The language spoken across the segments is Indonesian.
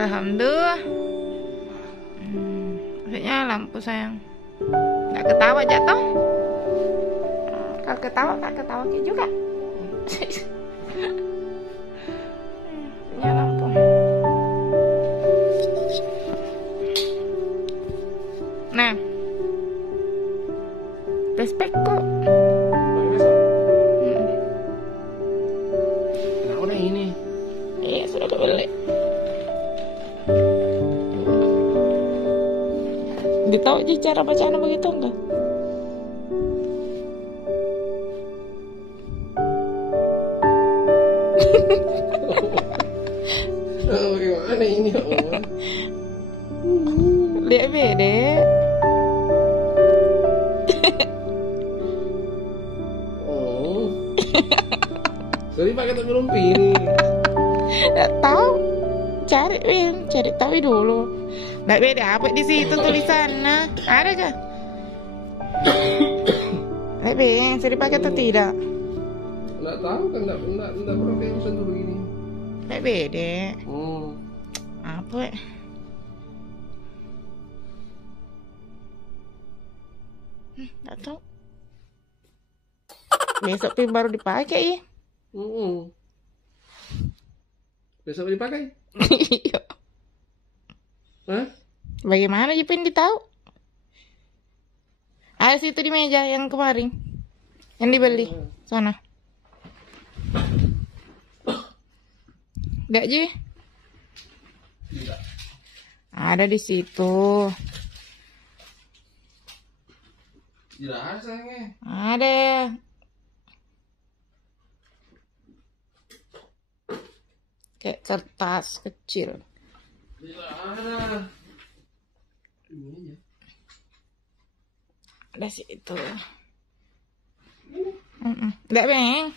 Alhamdulillah. Maksudnya lampu sayang. Nggak ketawa jatuh. Kalau ketawa nggak ketawa kayak juga. Maksudnya lampu. Nah, respect kok. Kenapa nih ini? Iya sudah kebeli. Ditahu aja cara bacaan begitu enggak? Oh, gimana ini? Lihat beda. Oh. Sorry pakai tapi rumpi ini. Nggak tahu. Cari tahu dulu. Nggak beda apa di situ tulisannya? Ada kah? Nggak beda, bisa dipakai atau tidak? Nggak tahu kan, nggak pernah kayak sentuh begini. Nggak beda. Apa ya? Nggak tahu. Besok pun baru dipakai ya. Besok dipakai? Iya. Hah? Bagaimana Jepin ditahu? Ada situ di meja yang kemarin, yang dibeli sana. Enggak Ji? Tidak. Ada di situ. Tidak ada sayangnya. Ada. Kayak kertas kecil. Tidak ada. Ini aja. Ada situ. Enggak beng.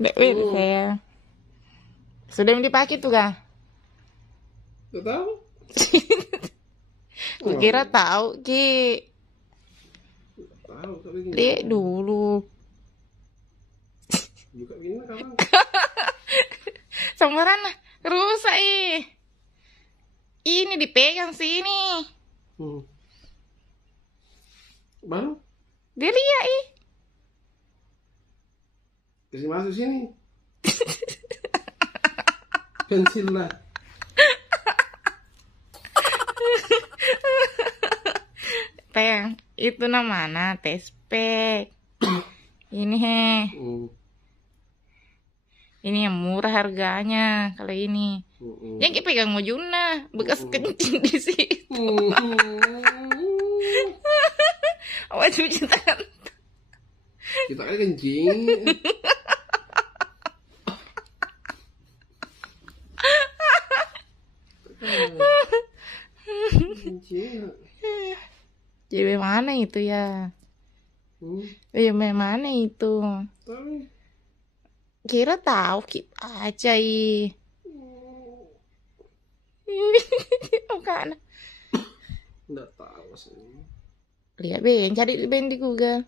Enggak beng saya. Sudah dipakai tuh kah? Tidak tahu. Kukira tahu Ki. Tahu tapi gini. Lihat dulu. Buka gini kapan? Sembaran lah, rusak Ini dipegang sini. Baru? Dia lihat Kasih masuk sini. Pensil lah. Peng, itu namanya tespek. Ini Ini yang murah harganya kalau ini. Yang pegang ujungnya bekas kencing di situ. Awak cuci tangan. Kita kan kencing. Jadi mana itu ya? Mana itu? Kira tahu Kip aja Bukan. Nggak tahu sih. Lihat Ben, cari Ben di Google.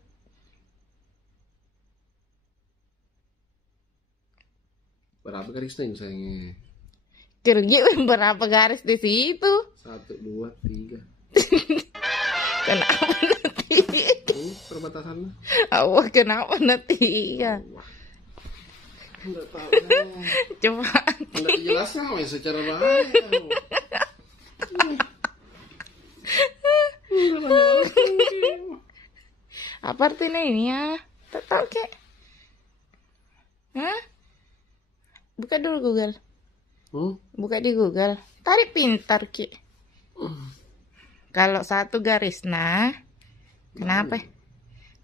Berapa garisnya ini sayangnya? Kerja berapa garis di situ? 1, 2, 3. Kenapa nanti? Perbatasannya. Allah, kenapa nanti ya? Nggak tahu. Coba. Nggak dijelaskan secara bahaya. Apa artinya ini ya? Tak tahu kek. Hah? Buka dulu Google. Buka di Google. Tarik pintar Ki. Kalau 1 garis nah, kenapa?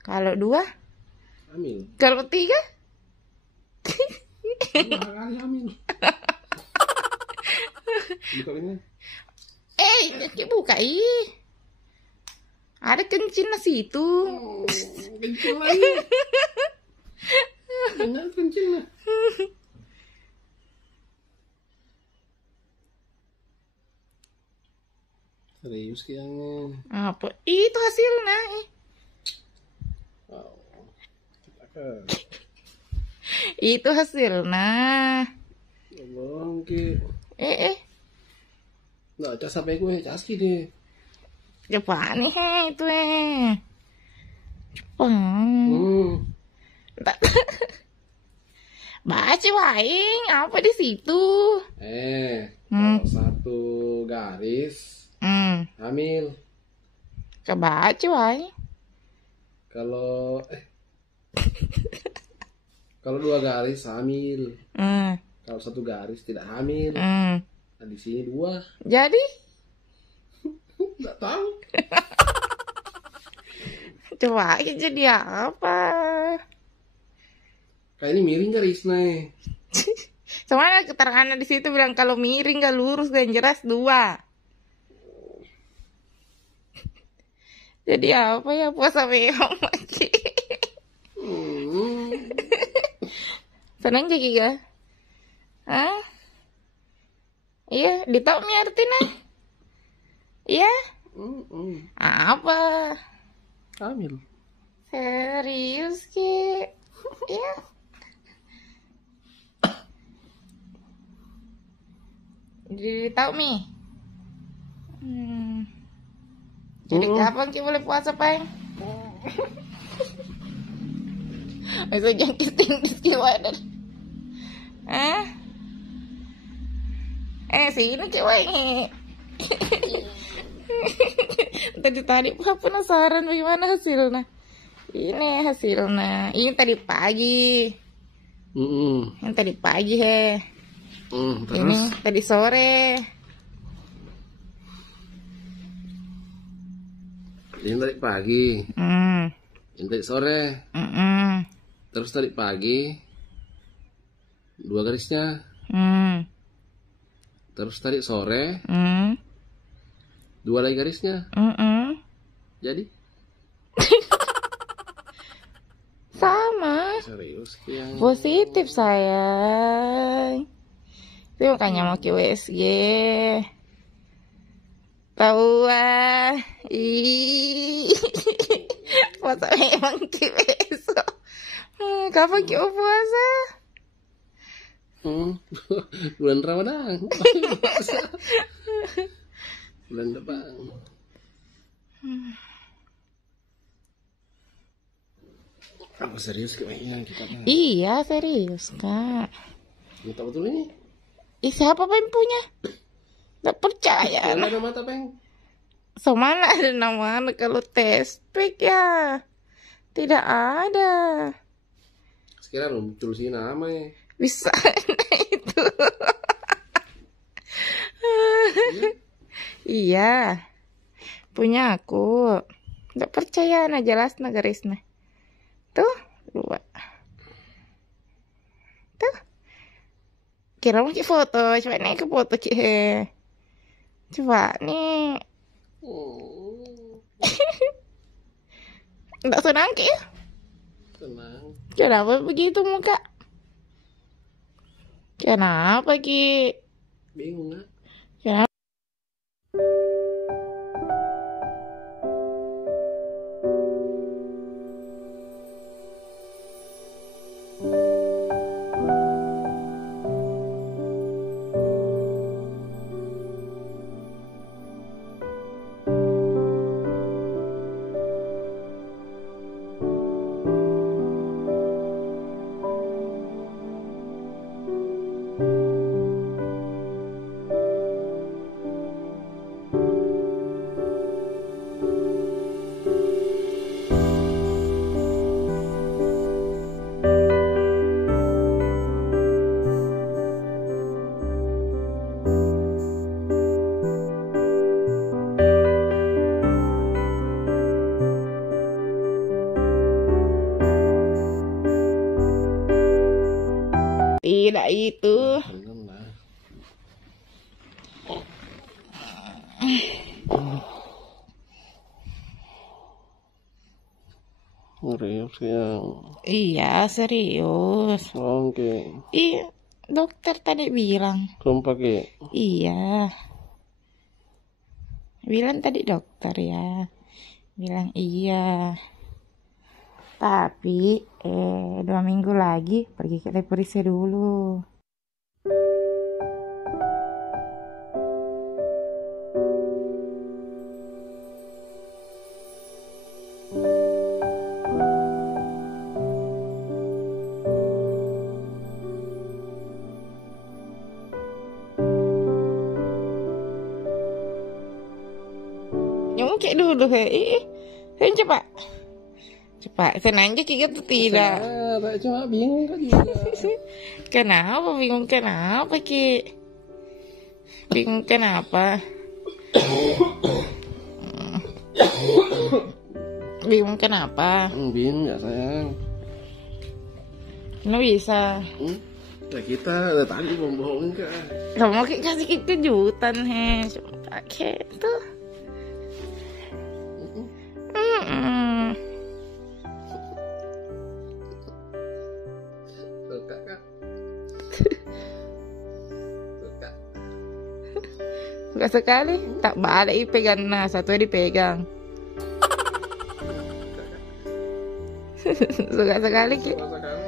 Kalau 2? Hamil. Kalau 3? Hamil. Buka ini. Ki buka Ada kencing nasi itu. Kencing lagi. Banyak kencing lah. Serius kayaknya. Apa? Itu hasilnya. Oh, kita ke. Itu hasilnya. Allah, ke. Nggak cas sampai gue cas deh. Coba nih itu Coba. Baca waing apa di situ? Kalau satu garis hamil. Coba baca waing. Kalau kalau 2 garis hamil. Kalau 1 garis tidak hamil. Nah, di sini 2. Jadi? Nggak tahu. Coba jadi apa? Kayak ini miring garisnya. Soalnya keterangannya di situ bilang kalau miring gak lurus dan jelas 2. Jadi apa ya puasa meong lagi? Senang jadi gak? Hah? Iya, ditau mi artinya? Iya? Apa? Hamil. Serius ki? Iya. Jadi tahu mi. Jadi kapan ki boleh puasa peng? Masa jangkit ki wadah. Sini cewek. Tadi penasaran bagaimana hasilnya. Ini hasilnya. Ini tadi pagi. Yang tadi pagi Ini tadi sore. Ini tadi pagi. Ini tadi sore. Terus tadi pagi 2 garisnya. Terus tadi sore 2 lagi garisnya. Jadi sama. Serius yang Positif sayang. Itu makanya mau ke USG. Tahu puasa memang ke besok. Kapan ke puasa? Bulan Ramadan. Bulan depan. Apa serius kayaknya kita? Iya serius kak. Kita betul ini. Siapa yang punya? Gak percaya. Ada nama mata peng. So mana ada nama kalau tespek ya? Tidak ada. Sekarang muncul sih nama ya. Bisa itu. Iya. Punya aku. Gak percaya nah jelas nah garisnya. Tuh 2. Tuh. Kira mau foto. Coba nih ke foto cie. Coba nih. Nggak senang ki? Tenang. Kenapa begitu muka? Kenapa ki? Bingung nggak? Kenapa? Tidak itu. Serius yang. Iya serius. Oke. Iya dokter tadi bilang. Sumpah ki. Iya. Bilang tadi dokter ya. Bilang iya. Tapi 2 minggu lagi pergi ke periksa dulu. nyungkik dulu. Cepat. Cepat, senang aja kita tidak. Cuma bingung kan juga. Kenapa bingung kenapa Ki? Bingung kenapa? Bingung kenapa? Bingung nggak sayang? Nggak bisa. Ya kita udah tadi bohongin kan. Kamu kasih kejutan pakai tuh. Suka kak. Suka sekali. Tak balik pegang, nah satu dipegang. Suka sekali Ki. Suka kak.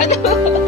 Aduh.